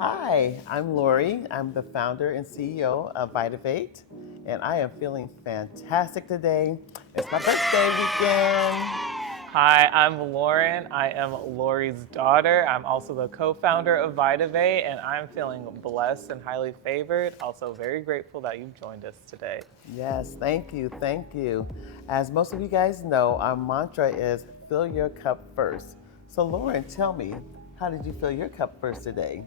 Hi, I'm Lori. I'm the founder and CEO of VITAVATE, and I am feeling fantastic today. It's my birthday weekend. Hi, I'm Lauren. I am Lori's daughter. I'm also the co-founder of VITAVATE, and I'm feeling blessed and highly favored. Also very grateful that you've joined us today. Yes, thank you, thank you. As most of you guys know, our mantra is fill your cup first. So, Lauren, tell me, how did you fill your cup first today?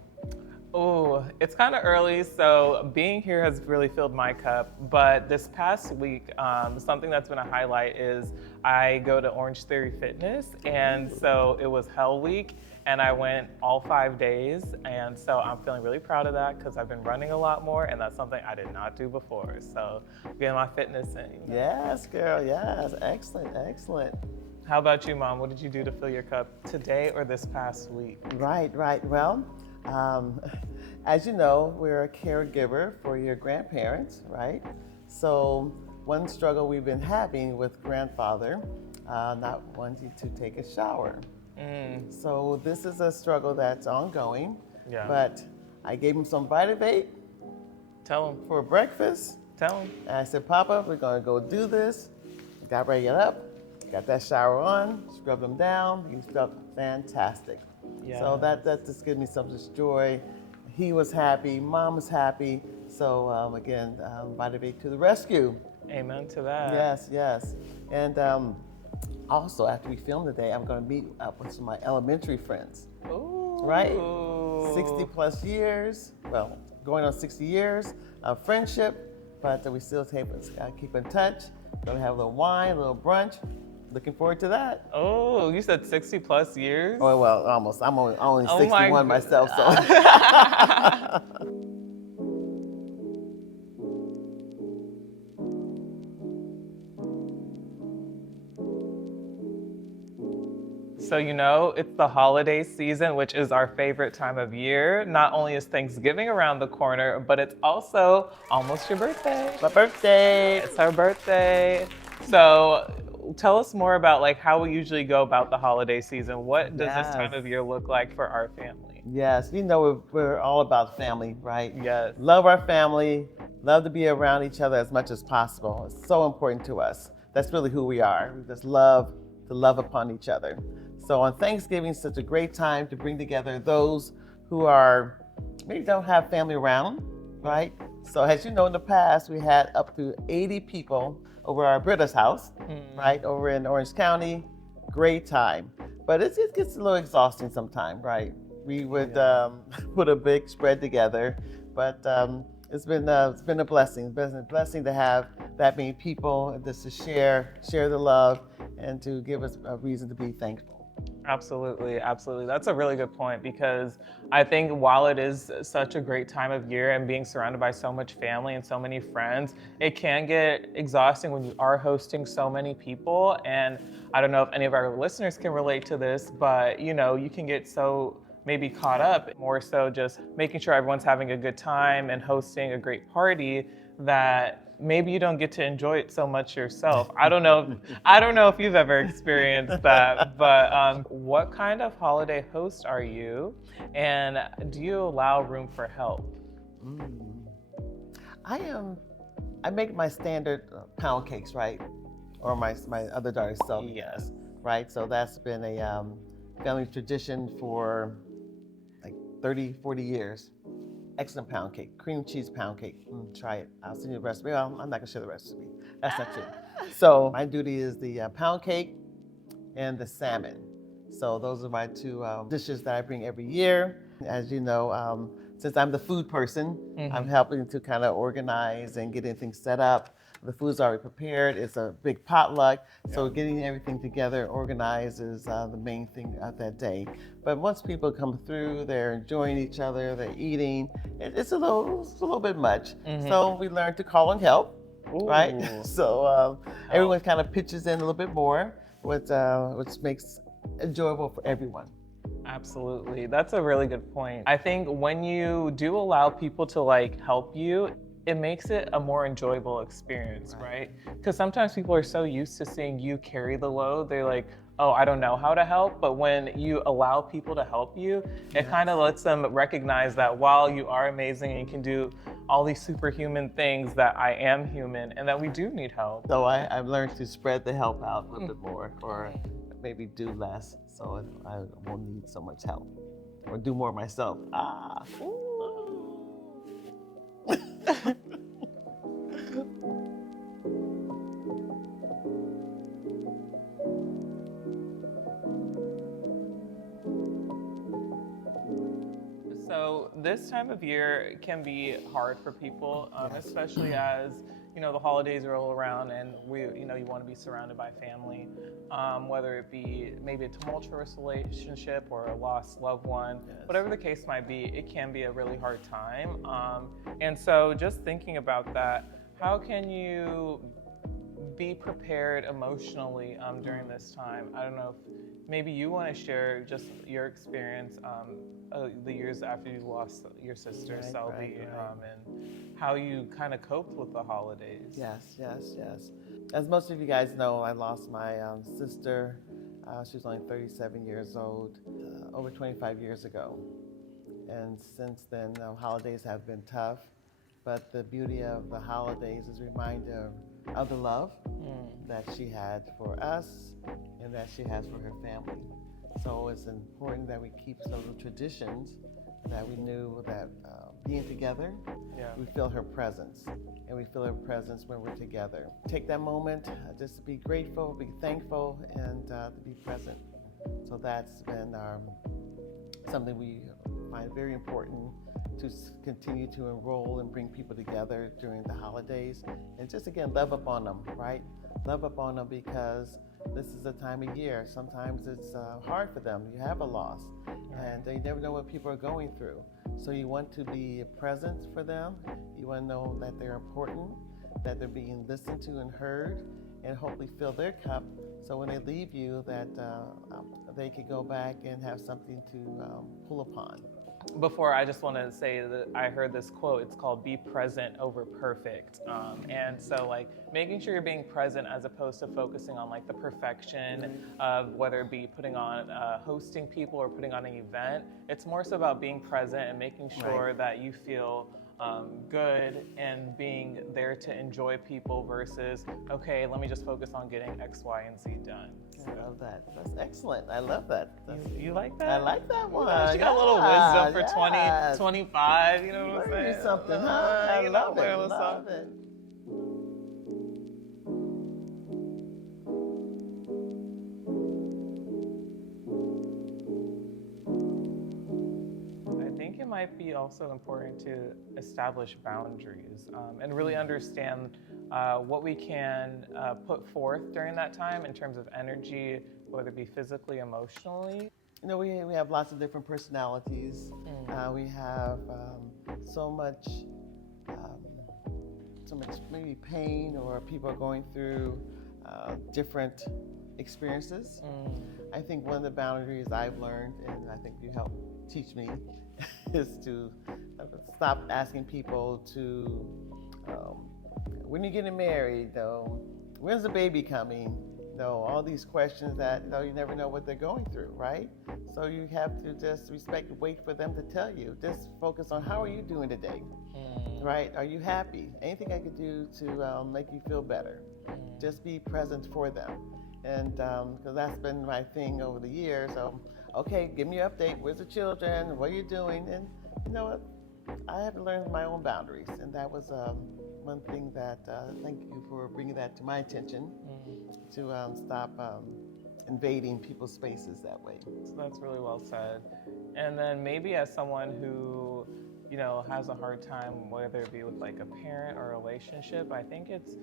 Oh, it's kind of early, so being here has really filled my cup. But this past week, something that's been a highlight is I go to Orange Theory Fitness, and so it was Hell Week, and I went all 5 days, and so I'm feeling really proud of that because I've been running a lot more, and that's something I did not do before. So getting my fitness in. Yes, girl, yes, excellent, excellent. How about you, Mom? What did you do to fill your cup today or this past week? Right. Well, um, as you know, we're a caregiver for your grandparents, right? So, one struggle we've been having with grandfather not wanting to take a shower. So, this is a struggle that's ongoing, Yeah. but I gave him some VitaVate Tell him. for breakfast. Tell him. And I said, Papa, we're gonna go do this. Got ready to get up, got that shower on, scrubbed him down. He felt fantastic. So that just gives me so much joy. He was happy, Mom was happy. So again, VITAVATE to the rescue. Amen to that. Yes. And also, after we film today, I'm going to meet up with some of my elementary friends. Ooh. Right? 60 plus years, well, going on 60 years of friendship, but we still keep in touch. Gonna have a little wine, a little brunch. Looking forward to that. Oh, you said 60 plus years? Oh, well, almost. I'm only Oh 61 myself, so. So, it's the holiday season, which is our favorite time of year. Not only is Thanksgiving around the corner, but it's also almost your birthday. My birthday. It's our birthday. So, tell us more about how we usually go about the holiday season. What does this time of year look like for our family? Yes, we're all about family, right? Yes. Love our family, love to be around each other as much as possible. It's so important to us. That's really who we are. We just love to love upon each other. So on Thanksgiving, such a great time to bring together those who are maybe don't have family around, right? So as you know, in the past, we had up to 80 people over our Brita's house, right, over in Orange County. Great time. But it gets a little exhausting sometimes, right? We would put a big spread together, but it's been a blessing. It's been a blessing to have that many people just to share the love and to give us a reason to be thankful. Absolutely. That's a really good point because I think while it is such a great time of year and being surrounded by so much family and so many friends, it can get exhausting when you are hosting so many people. And I don't know if any of our listeners can relate to this, but you can get so maybe caught up more so just making sure everyone's having a good time and hosting a great party that maybe you don't get to enjoy it so much yourself. I don't know if you've ever experienced that, but what kind of holiday host are you? And do you allow room for help? I make my standard pound cakes, right? Or my other daughters sell me, Yes. right? So that's been a family tradition for like 30, 40 years. Excellent pound cake, cream cheese pound cake. Try it. I'll send you the recipe. Well, I'm not gonna share the recipe. That's not true. So my duty is the pound cake and the salmon. So those are my two dishes that I bring every year. As you know, since I'm the food person, I'm helping to kind of organize and get anything set up. The food's already prepared. It's a big potluck. So getting everything together, organized is the main thing of that day. But once people come through, they're enjoying each other, they're eating. It's a little bit much. So we learn to call and help, right? So everyone kind of pitches in a little bit more, which makes it enjoyable for everyone. Absolutely. That's a really good point. I think when you do allow people to help you, it makes it a more enjoyable experience, right? Because sometimes people are so used to seeing you carry the load, they're like, oh, I don't know how to help. But when you allow people to help you, it kind of lets them recognize that while you are amazing and you can do all these superhuman things, that I am human and that we do need help. So I've learned to spread the help out a little bit more, or maybe do less, so I won't need so much help, or do more myself. So this time of year can be hard for people, Yes. especially as the holidays roll around and you want to be surrounded by family, whether it be maybe a tumultuous relationship or a lost loved one, Yes. whatever the case might be, it can be a really hard time. And so just thinking about that, how can you be prepared emotionally during this time? I don't know if maybe you want to share just your experience the years after you lost your sister, Right, Selby, right. and how you kind of coped with the holidays. Yes, yes, yes. As most of you guys know, I lost my sister. She was only 37 years old, over 25 years ago. And since then, holidays have been tough. But the beauty of the holidays is a reminder of the love that she had for us and that she has for her family. So it's important that we keep some of the traditions that we knew that being together, we feel her presence. And we feel her presence when we're together. Take that moment just to be grateful, be thankful, and to be present. So that's been something we find very important, to continue to enroll and bring people together during the holidays. And just again, love up on them, right? Love up on them, because this is a time of year. Sometimes it's hard for them. You have a loss, and you never know what people are going through. So you want to be present for them. You want to know that they're important, that they're being listened to and heard, and hopefully fill their cup, so when they leave you, that they could go back and have something to pull upon. Before, I just want to say that I heard this quote. It's called "Be present over perfect," and so like making sure you're being present as opposed to focusing on like the perfection of whether it be putting on, hosting people or putting on an event. It's more so about being present and making sure that you feel good and being there to enjoy people versus, okay, let me just focus on getting X, Y, and Z done. I love that. That's excellent. I love that. You like that? I like that one. She got a little wisdom for yes. 2025, you know what I'm Learn you saying? something, huh? I love it. Love Love it. I think it might be also important to establish boundaries and really understand what we can put forth during that time in terms of energy, whether it be physically, emotionally. We have lots of different personalities. We have so much, maybe pain, or people are going through different experiences. I think one of the boundaries I've learned, and I think you helped teach me, is to stop asking people to, when you're getting married, though, when's the baby coming? All these questions that you never know what they're going through, right? So you have to just wait for them to tell you. Just focus on, how are you doing today, right? Are you happy? Anything I could do to make you feel better? Just be present for them. And because that's been my thing over the years. So, okay, give me an update. Where's the children? What are you doing? And you know what? I had to learn my own boundaries, and that was one thing that, thank you for bringing that to my attention, to stop invading people's spaces that way. So that's really well said. And then maybe as someone who, has a hard time, whether it be with like a parent or a relationship, I think it's,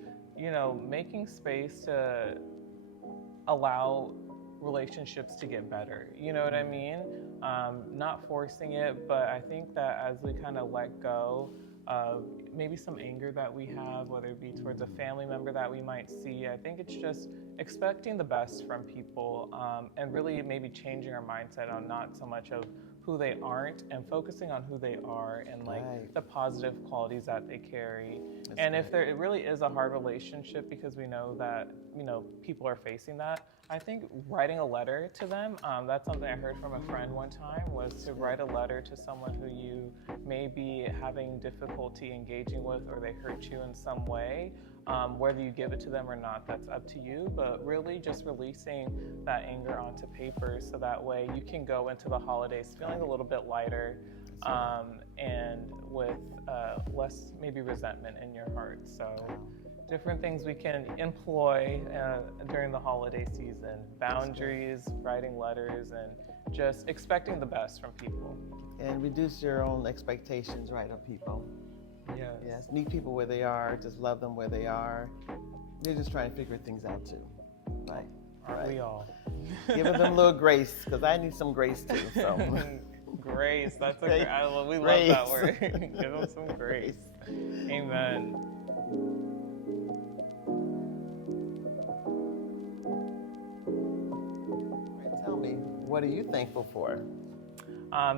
making space to allow relationships to get better. You know what I mean? Not forcing it, but I think that as we kind of let go of maybe some anger that we have, whether it be towards a family member that we might see. I think it's just expecting the best from people, and really maybe changing our mindset on not so much of who they aren't and focusing on who they are and like Right. the positive qualities that they carry. And if there it really is a hard relationship, because we know that people are facing that, I think writing a letter to them, that's something I heard from a friend one time, was to write a letter to someone who you may be having difficulty engaging with, or they hurt you in some way. Whether you give it to them or not, that's up to you, but really just releasing that anger onto paper so that way you can go into the holidays feeling a little bit lighter, and with less maybe resentment in your heart. So different things we can employ during the holiday season: boundaries, writing letters, and just expecting the best from people. And reduce your own expectations, right, of people. Yes, meet people where they are, just love them where they are. They're just trying to figure things out too, right? Aren't we all? Giving them a little grace, because I need some grace too, so. Grace, that's Grace. we Grace. love that word. Give them some grace. Amen. Tell me, what are you thankful for?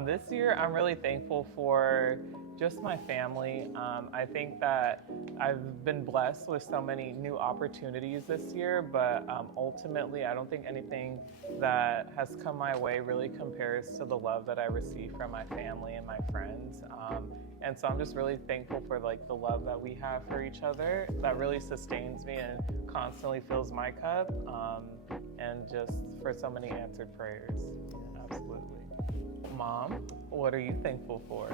This year, I'm really thankful for just my family. I think that I've been blessed with so many new opportunities this year, but ultimately, I don't think anything that has come my way really compares to the love that I receive from my family and my friends. And so I'm just really thankful for like the love that we have for each other that really sustains me and constantly fills my cup, and just for so many answered prayers. Absolutely. Mom, what are you thankful for?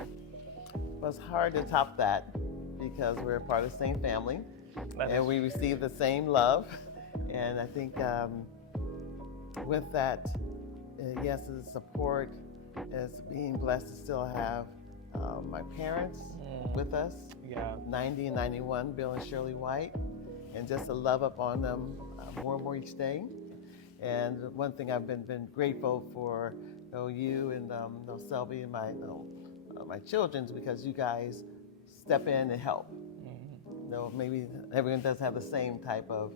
Well, it's hard to top that because we're a part of the same family and we receive the same love. And I think with that, yes, the support is being blessed to still have my parents with us, 90 and 91, Bill and Shirley White, and just to love up on them more and more each day. And one thing I've been grateful for, you and Selby and my children's, because you guys step in and help. Maybe everyone doesn't have the same type of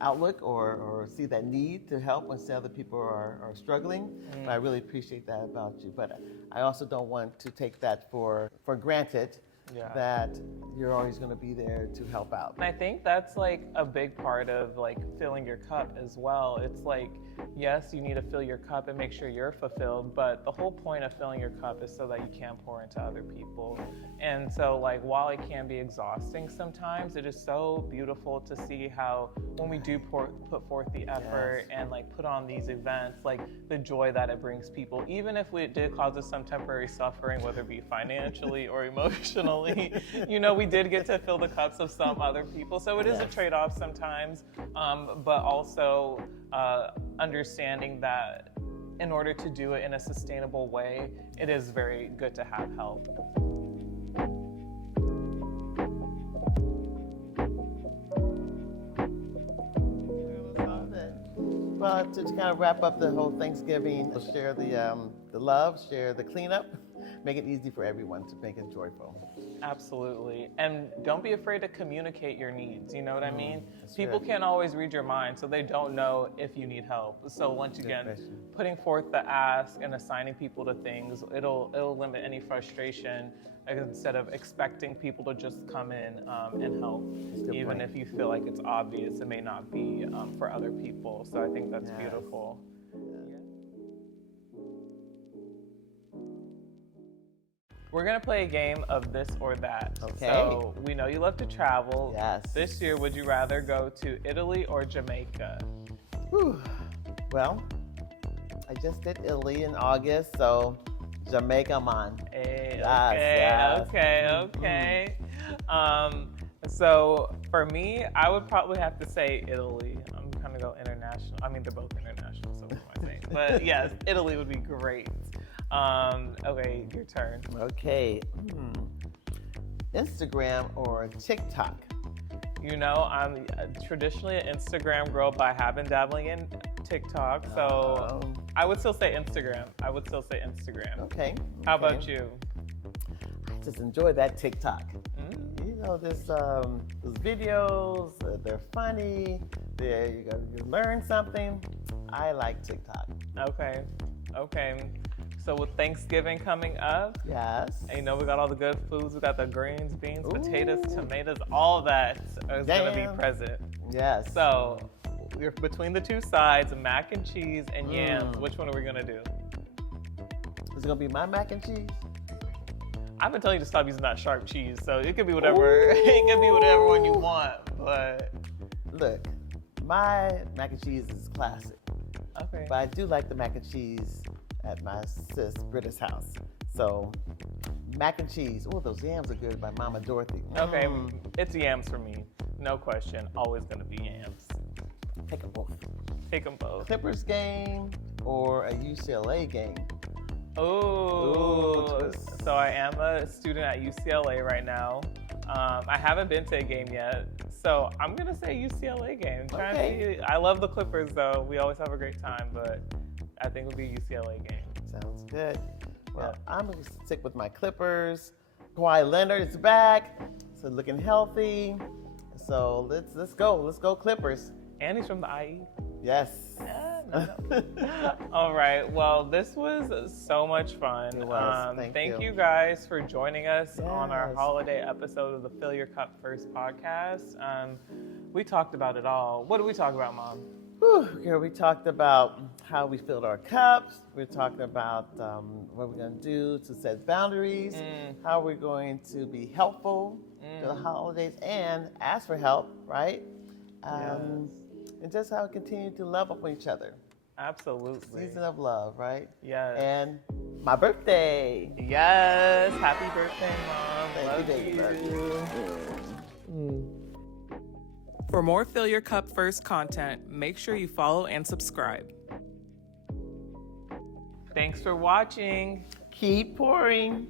outlook or see that need to help when other people are struggling. But I really appreciate that about you. But I also don't want to take that for granted, that you're always going to be there to help out. And I think that's like a big part of like filling your cup as well. It's like, yes, you need to fill your cup and make sure you're fulfilled, but the whole point of filling your cup is so that you can pour into other people. And so like, while it can be exhausting sometimes, it is so beautiful to see how when we do put forth the effort and like put on these events, like the joy that it brings people, even if it did cause us some temporary suffering, whether it be financially or emotionally, we did get to fill the cups of some other people. So it is a trade-off sometimes, but also understanding that in order to do it in a sustainable way, it is very good to have help. Well, to kind of wrap up the whole Thanksgiving, share the love, share the cleanup, make it easy for everyone to make it joyful. Absolutely. And don't be afraid to communicate your needs. You know what I mean? People right. can't always read your mind, so they don't know if you need help. So once again, putting forth the ask and assigning people to things, it'll limit any frustration, instead of expecting people to just come in and help. Even if you feel like it's obvious, it may not be for other people. So I think that's beautiful. We're gonna play a game of this or that. Okay. So we know you love to travel. Yes. This year, would you rather go to Italy or Jamaica? Whew. Well, I just did Italy in August, so Jamaica, man. Hey, Yes, okay. So for me, I would probably have to say Italy. I'm kind of go international. I mean, they're both international, so what am I saying? But yes, Italy would be great. Okay, your turn. Okay. Instagram or TikTok? I'm traditionally an Instagram girl, but I have been dabbling in TikTok, so I would still say Instagram. Okay. How about you? just enjoy that TikTok. You know, there's those videos, they're funny, you learn something. I like TikTok. Okay. So with Thanksgiving coming up, Yes. and you know we got all the good foods. We got the greens, beans, potatoes, tomatoes, all that is going to be present. Yes. So we're between the two sides, mac and cheese and yams. Which one are we going to do? Is it going to be my mac and cheese? I've been telling you to stop using that sharp cheese, so it could be whatever. It could be whatever one you want, but look, my mac and cheese is classic. Okay. But I do like the mac and cheese at my sis Britta's house. So mac and cheese. Oh, those yams are good by Mama Dorothy. Okay, it's yams for me, no question. Always gonna be yams. Take them both. Take them both. Clippers game or a UCLA game? Oh, so I am a student at UCLA right now. I haven't been to a game yet, so I'm gonna say UCLA game. I love the Clippers though. We always have a great time, but I think it'll be a UCLA game. Sounds good. Well, I'm gonna stick with my Clippers. Kawhi Leonard is back, so looking healthy. So let's go. Let's go Clippers. And he's from the IE. Yes. All right. Well, this was so much fun. It was. Thank you guys for joining us on our holiday episode of the Fill Your Cup First podcast. We talked about it all. What did we talk about, Mom? Girl, we talked about how we filled our cups. We're talking about what we're going to do to set boundaries, how we're going to be helpful to the holidays and ask for help, right? And just how we continue to love up on each other. Absolutely. Season of love, right? Yes. And my birthday. Yes. Happy birthday, Mom. Thank you, baby. For more Fill Your Cup First content, make sure you follow and subscribe. Thanks for watching. Keep pouring.